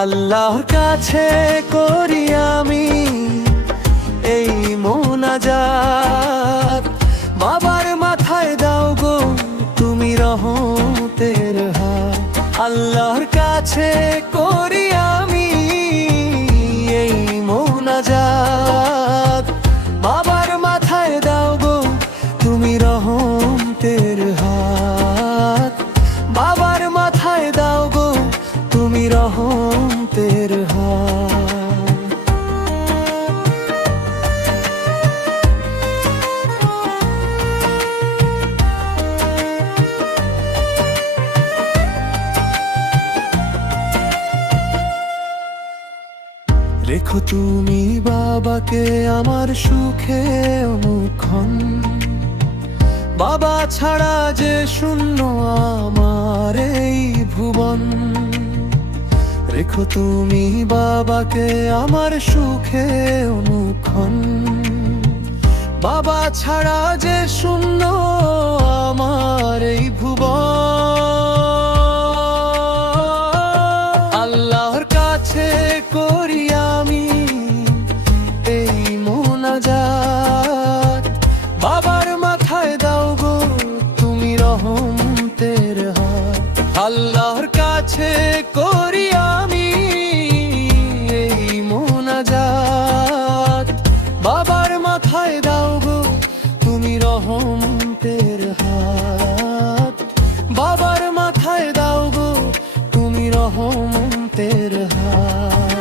আল্লাহর কাছে করি আমি এই মোনাজাত, বাবার মাথায় দাও গো তুমি রহমতের হাত। আল্লাহর কাছে করি আমি এই মোনাজাত, বাবার মাথায় দাও গো তুমি রহমতের হাত। বাবার মাথায় দাও গো তুমি রহমতের হাত। রেখো তুমি বাবাকে আমার সুখে অনুক্ষণ, বাবা ছাড়া যে শূন্য আমার এই ভুবন। রেখো তুমি বাবাকে আমার সুখে অনুক্ষণ, বাবা ছাড়া যে শূন্য আমার এই ভুবন। আল্লাহর কাছে করি আমি এই মোনাজাত, বাবার মাথায় দাও গো তুমি রহমতের হাত। আল্লাহর কাছে করি আমি এই মোনাজাত, বাবার মাথায় দাও গো তুমি রহমতের হাত। বাবার মাথায় দাও গো তুমি রহমতের হাত।